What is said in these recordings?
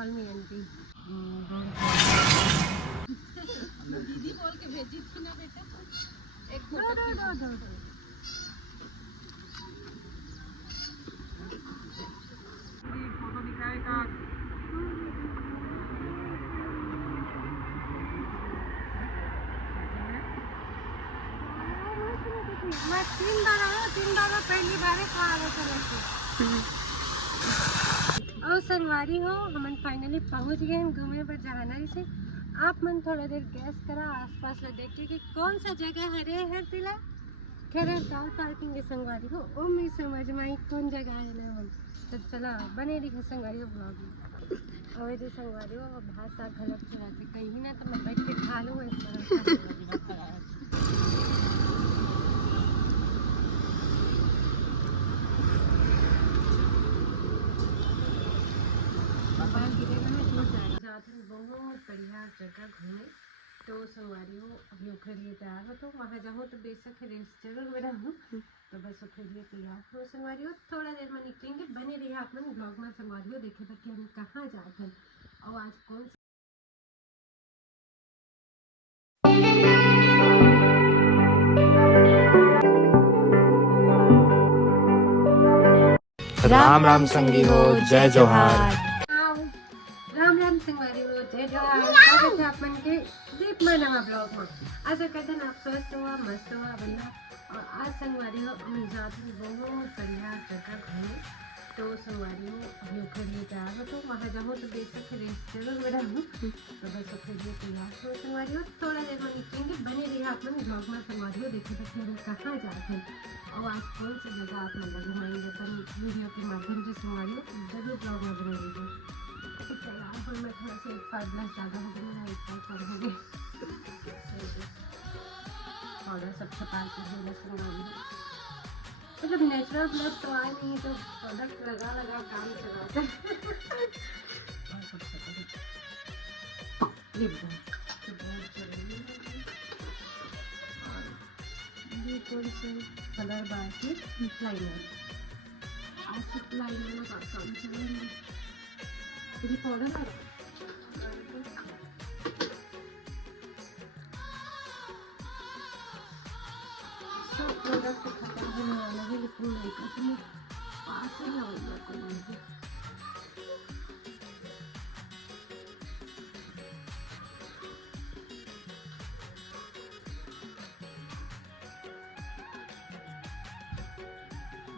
Call मी aunty. दीदी बोल के भेजी थी ना बेटा, एक फोटो दिखाएगा। मैं 3 बार पहली बार और संगवारी हो हमन फाइनली पहुंच गए घूमे पर जहानरी से। आप मन थोड़ा देर गैस करा आसपास ले देखिए कि कौन सा जगह हरे है तिला खैर कार पार्किंग के संगवारी हो ओ मैं समझ में आई कौन जगह है ना हम तो चला बने रही संगवारी हो ब्लॉग में। और ये संगवारी हो भाषा गलत चलाते कहीं ना तो मैं बैठ के खा लूँ इस तरह बहुत बढ़िया जगह घूमे तो संगवारी हो अभी उखरे लिए तैयार हो तो वहाँ जाऊँ तो बेशक रेस्ट जरूर में रहूँ तो बस उखरे लिए तैयार हो संगवारी हो थोड़ा देर में निकलेंगे बने रहिए आप मन ब्लॉग में संगवारी हो देखे तक कि हम कहाँ जाते हैं और आज कौन राम राम संगी हो जय जोहार। राम राम संगवारी हो जय जोहार। स्वागत है अपन के दीप नवा ब्लॉग में। आशा करते हैं आप स्वस्थ हुआ मस्त हुआ बंदा और आज संगवारी हो हम जाते हैं बहुत बढ़िया जगह घूमे तो संगवारी हो अभी उखरे लिए तैयार हो तो वहाँ जाऊँ तो बेशक रेस्ट जरूर में रहूँ तो बस उखरे लिए तैयार हो संगवारी हो थोड़ा देर में निकलेंगे बने रहिए आप मन ब्लॉग में संगवारी हो देखे तक हम कहाँ जाते हैं और आज कौन सी जगह आप मतलब घुमाएंगे अपन वीडियो के माध्यम से संगवारी हो जरूर ब्लॉग में बने रहिए। तैयार हो मैं थोड़ा सा 5 ग्लास ज़्यादा हो गया है इतना कर होंगे पाउडर सब छपा के देना संगवारी मतलब नेचुरल ब्लड तो आए नहीं तो प्रोडक्ट लगा लगा काम चलाता और सबसे लिप बाम तो बहुत जरूरी है और ये थोड़ी सी कलर बाकी लाइनर आज लाइनर का काम चलेंगे पूरी पाउडर है सब प्रोडक्ट खत्म होने वाला है लेकिन मेकअप में पास ही ना होगा कोई मुझे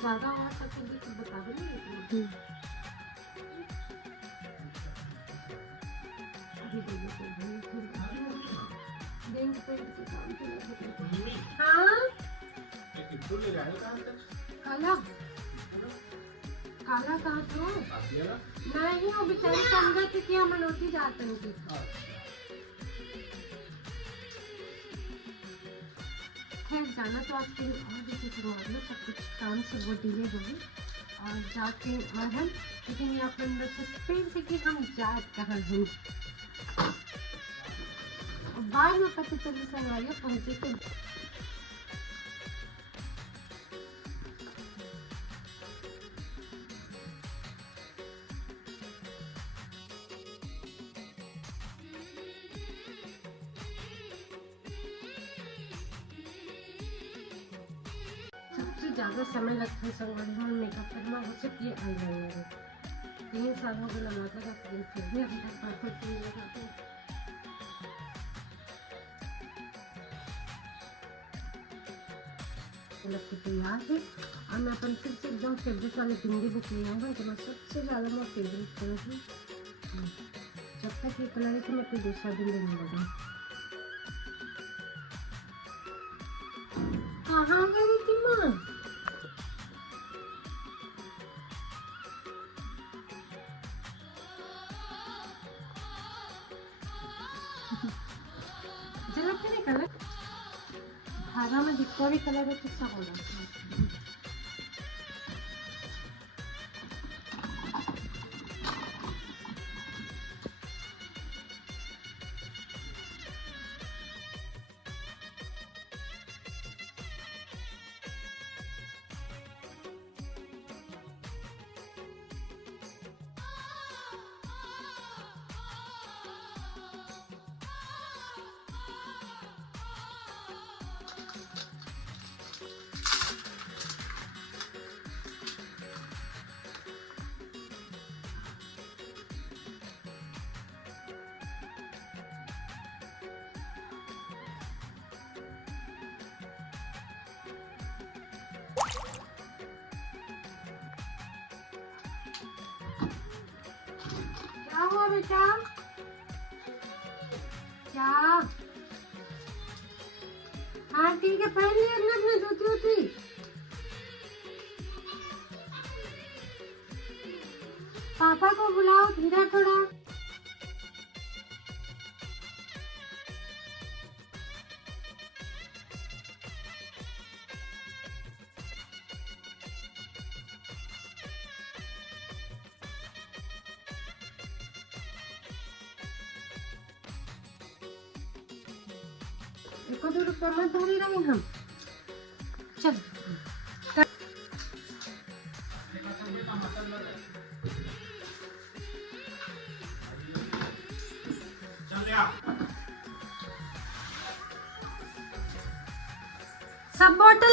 ज़्यादा और सब कुछ बता दो लेकिन अभी बैंक पेंट के काम चला हाँ काला काला कहाँ तो नहीं वो बेचारी समझा थी कि हम लौटी जाते हैं खैर जाना तो आज के और जैसे संगवारी सब कुछ काम से वो डिले हो गई और जाके और हम लेकिन ये अपने अंदर सस्पेंस है कि हम जात कहाँ हैं बाद में पता चली संगवारी पहुँचे तो ज़्यादा समय लगता है संगवारी में मेकअप करना वो सिर्फ ये आईलाइनर है 3 साल हो गए लगाता था फिर भी अभी तक परफेक्ट नहीं लगाते लग के तैयार है और मैं अपन फिर से एकदम फेवरेट वाले बिंदी बुक ले आऊँगा तो मैं सबसे ज़्यादा मेरा फेवरेट कलर है जब तक ये कलर है तो मैं कोई दूसरा बिंदी नहीं लगा कहाँ गई थी माँ कलर धागा में जितना भी कलर है तो सब हो जाता है हुआ बेटा? क्या? हाँ ठीक है, पहन लिया अपना जूती वूती। पापा को बुलाओ इधर थोड़ा। एक दो रुपया मत धरी रहे हम। चल सब बोतल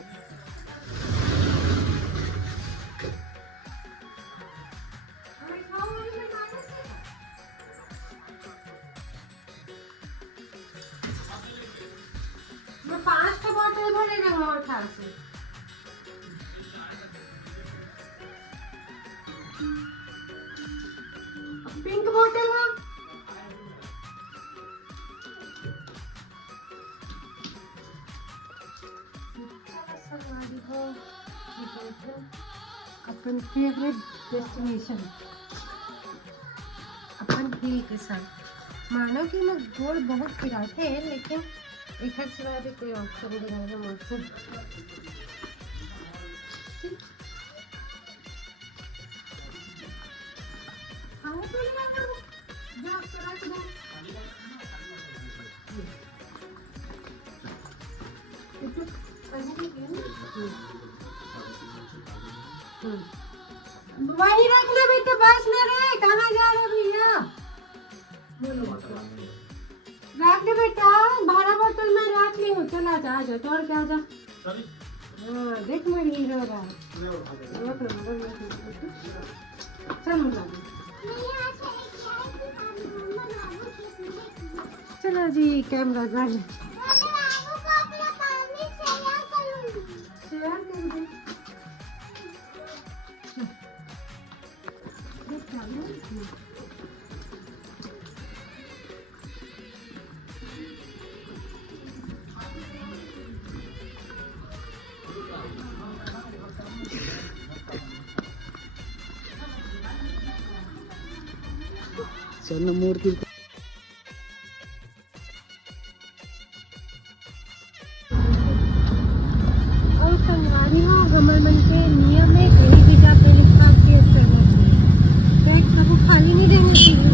मैं 5 तो बोतल भरे रहा और ख्याल से। पिंक बोतल है। अपन फेवरेट डेस्टिनेशन अपन हिल के साथ। मानो कि मैं गोल बहुत फिरा थे, लेकिन एक हर सिवा भी कोई ऑप्शन नहीं है मुझसे। वही रखना बेटा, बस न रहे। कहाँ जा रहे भैया? रख दे बेटा, 12 बोतल में रख ली हूँ। चल आजा आजा, तोड़ के आजा। हाँ देख मेरी हीरो रहा। चल चलो जी, कैमरा डाल। शेयर कर दे। चल मूर्ति और संगवारी हो, हमारे मन के नियम है कहीं भी जाके लिखा के करना चाहिए। तो एक कभी खाली नहीं रहना चाहिए।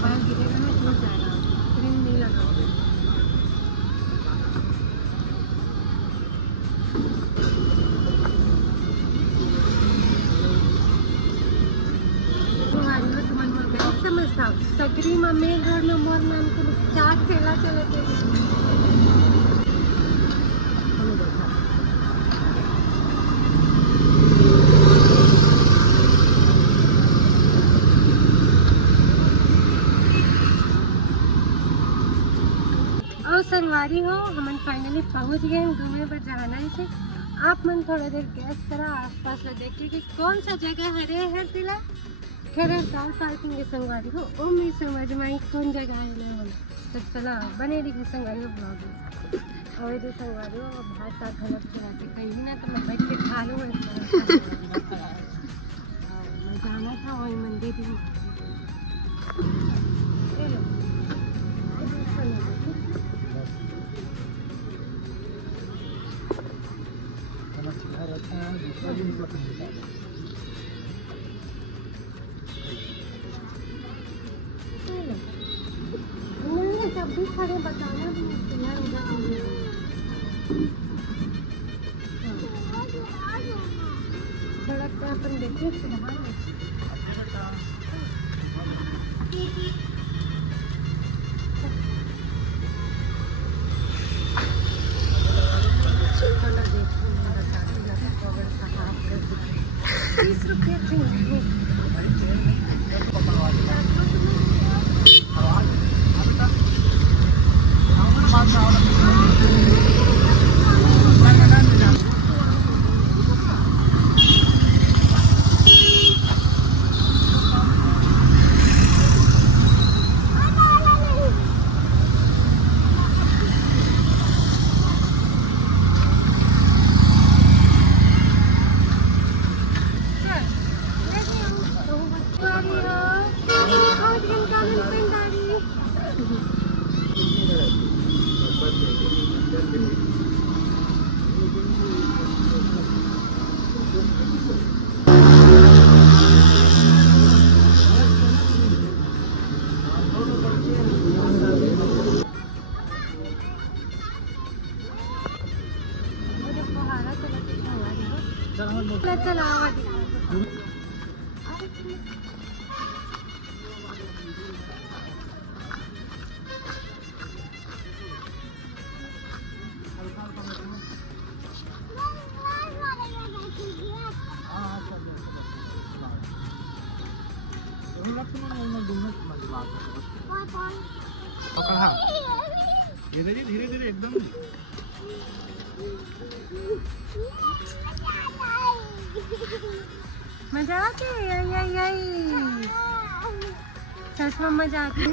बाल गिरेगा ना, टूट जाएगा। क्रीम नहीं लगाओगे। समझता सकरी मम्मी घर में मोर नाम के चाट खेला चले थे। संगवारी हो, हम फाइनली पहुंच गए हैं। घूमे पर जाना है। आप मन थोड़ा देर गैस करा आसपास में देखिए कि कौन सा जगह हरे है तिला खैर कार पार्किंग के संगवारी हो। ओ मैं समझ में कौन जगह है ना, तो चला बने रही संगवारी हो ब्लॉग। और जो संगवारी हो भात का घलक चला के कहीं ना तो मैं बैठ के खा लूँ। मैं जाना था वही मंदिर ही। खड़े बताना भी मुश्किल है उधर। सड़क पे अपन देखिए सुधार धीरे धीरे एकदम मजा आती है। यही सच में मजा आती है।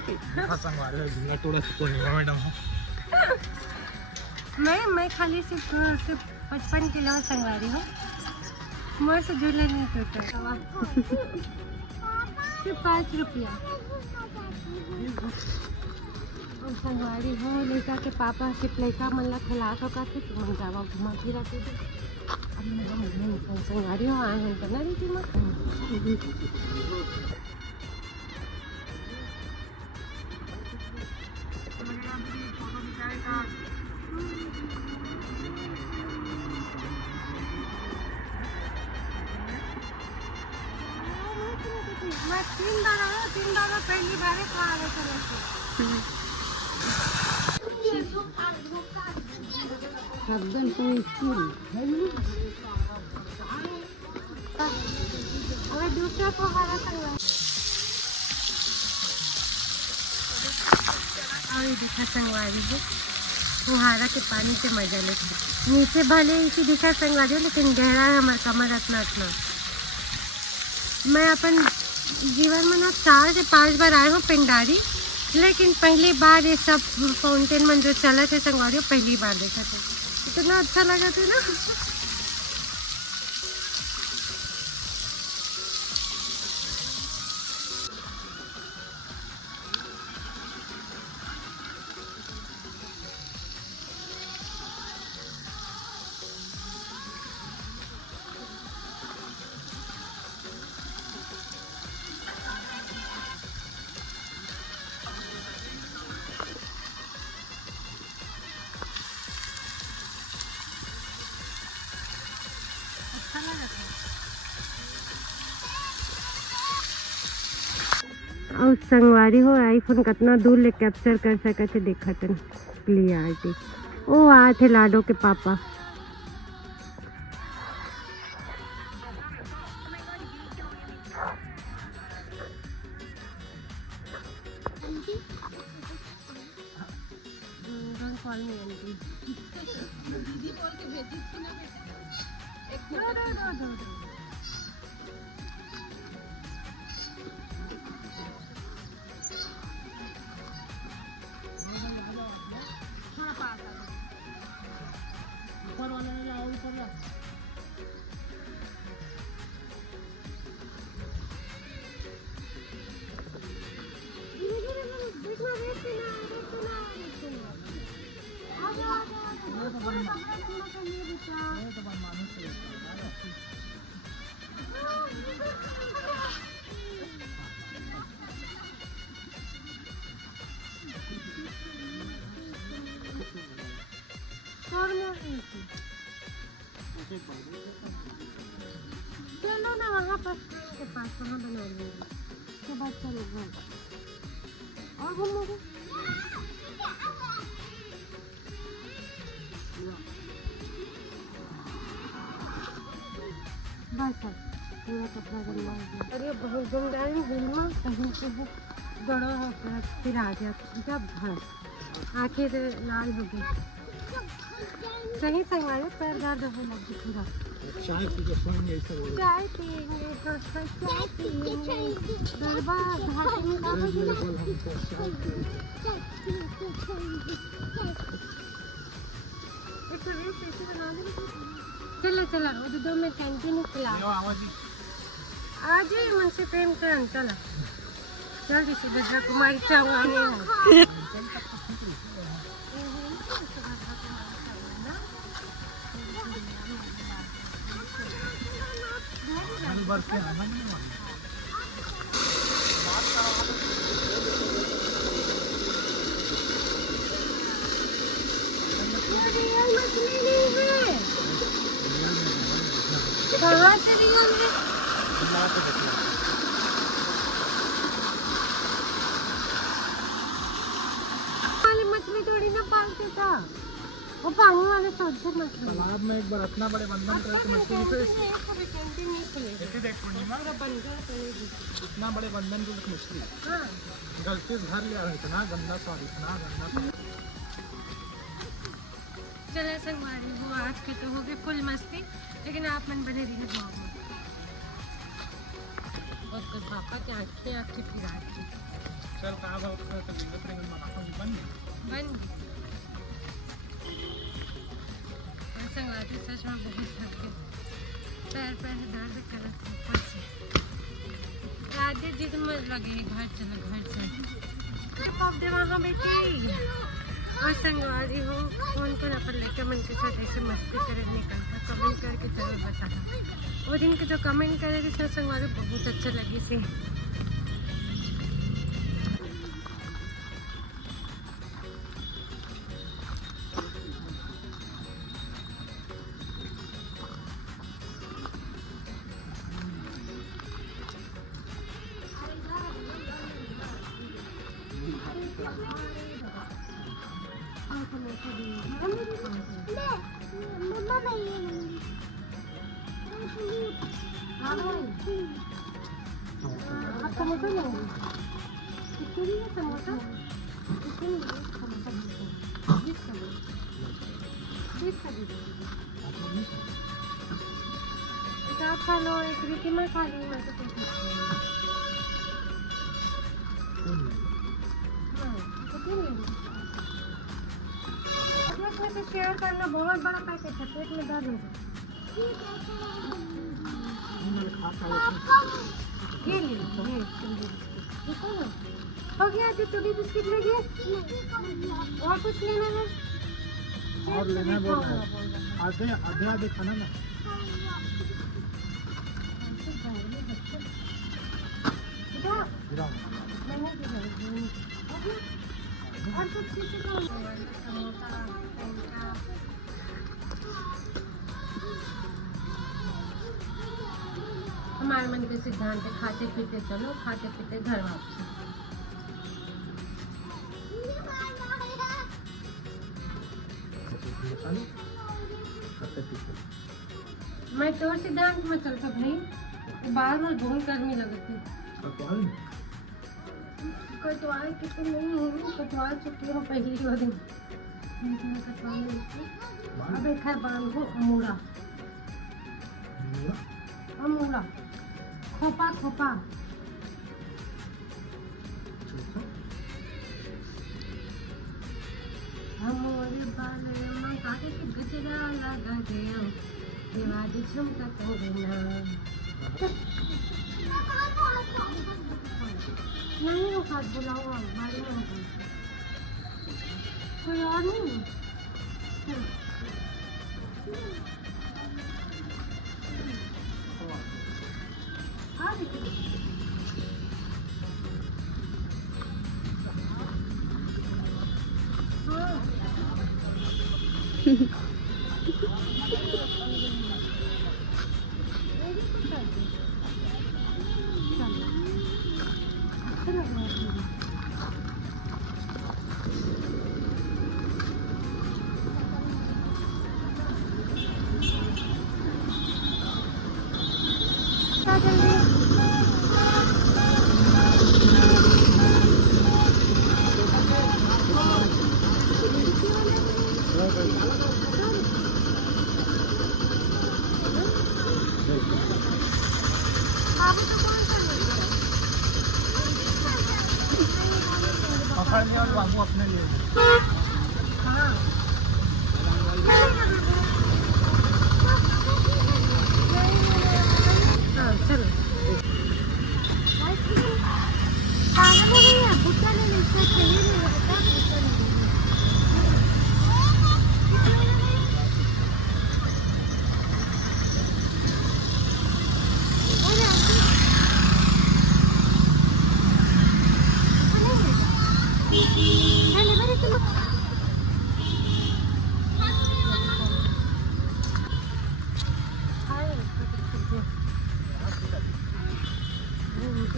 मैं खाली सिर्फ 55 किलो संगवारी हूँ। मोर से झूला नहीं टूटा। सिर्फ 5 रुपया संगवारी हो लड़का के पापा सिर्फ लड़का मन ला खिला तो थे तो मन जावा घुमा फिरा के अब मैं संगवारी हो आए हैं तो ना रही मैं तीन बार पहली बार आ रहे थे हब्बन कोई स्कूल अगर दूसरा को हरा करवा और दिखा संगवारी है फुहारा के पानी से मजा लेते नीचे भले इसी दिखा संगवारी हो लेकिन गहरा है हमारा कमर इतना इतना। मैं अपन जीवन में ना 4 से 5 बार आए हूँ पिंडारी लेकिन पहली बार ये सब फाउंटेन में जो चला थे संगवारी पहली बार देखा थे इतना अच्छा लगा था ना। और संगवारी हो आईफोन कितना दूर ले कैप्चर कर सके थे देखा थे क्लियरिटी। ओ आए थे लाडो के पापा दीदी बोल के भेजी थी ना बेटा एक वहाँ पर ट्रेन के पास वहाँ बना लेंगे, उसके बाद चलो घर और घूमोगे। बस पूरा कपड़ा गंदा हो गया। अरे बहुत गंदा है, घूमना कहीं से है बड़ा होता है फिर आ गया जब भर आखिर लाल हो गई। सही संगवारी पैर दर्द होने लग गई पूरा। चाय पी के सोएंगे ऐसे बोलो। चाय पियेंगे, हाँ चाय पियेंगे, गरबा घाटी में चलो चलो वो दो में कैंटीन खिला आज ही मुंशी प्रेम से चलो जल्दी से बजा कुमारी चावल है। कहाँ से रियल है? मछली थोड़ी ना पालते था, वो पानी वाले सोचते मछली। तालाब में एक बार इतना बड़े बंधन करे तो मछली देख पूर्णिमा इतना बड़े बंधन की मछली गलती से घर ले आ इतना गंदा स्वाद इतना गंदा स्वाद। चले संगवारी वो आज के तो हो गए फुल मस्ती, लेकिन आप मन बने रहिए ब्लॉग में। और कुछ पापा की आँखें आपकी फिरा की चल कहाँ भाव तो लिंगत रिंगत मनाता हूँ बन और संगवारी सच में बहुत थक गए, पैर दर्द कर रहे थे ऊपर से। राधे जिद में लगे घर चलो पाप दे वहाँ बैठी और संगवारी हो फोन को ना पर लेकर मन के साथ ऐसे मस्ती करे निकलता। कमेंट करके जरूर बताना वो दिन के जो कमेंट करे थे सर संगवारी बहुत अच्छा लगी से। आप समोसा लेंगे? कितने लिए समोसा? कितने लिए समोसा? 20 का दे। 20 का दे। एक आप खा लो, एक रिकी मैं खा ली, मैं तो कुछ नहीं। हाँ, कितने लेंगे? इसमें से शेयर करना, बहुत बड़ा पैकेट है, पेट में दर्द होगा। ये ले लो, ये देखो ना, हो गया जो टूबी बिस्किट ले गए। और कुछ लेना है? और लेना बोल रहा है आधे आधे आधे खाना ना और कुछ किसी को हमारे मन के सिद्धांत है खाते पीते चलो, खाते पीते घर वापस। मैं तो सिद्धांत में चलता भाई, बाहर में बहुत गर्मी लगती। कटवाल कितने नहीं है, कटवाल छुट्टी हो पहली हो दिन अब एक है बांधो अमूरा अमूरा खोपा खोपा हमारे बाले में काटे के गजरा लगा गया दिवाली झुमका कंगना नहीं हो साथ बुलाओ बारे में कोई और नहीं पकड़ लिया और बाबू अपने लिए हाँ चलो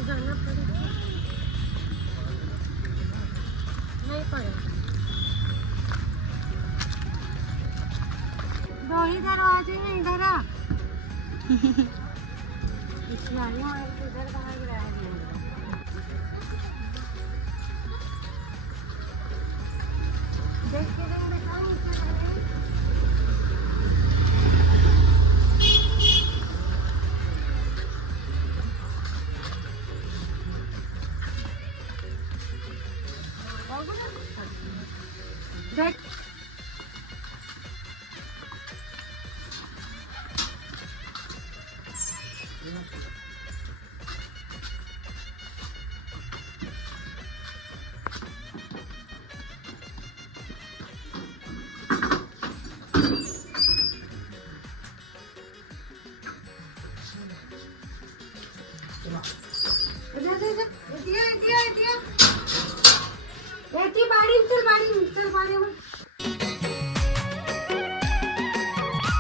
जाना पड़ेगा नहीं पड़ेगा दो ही दरवाजे हैं इधर आ इस्लामी माइल के इधर कहाँ गिरा है देख के देख बेटा नीचे देख बाड़ी चल बाड़ी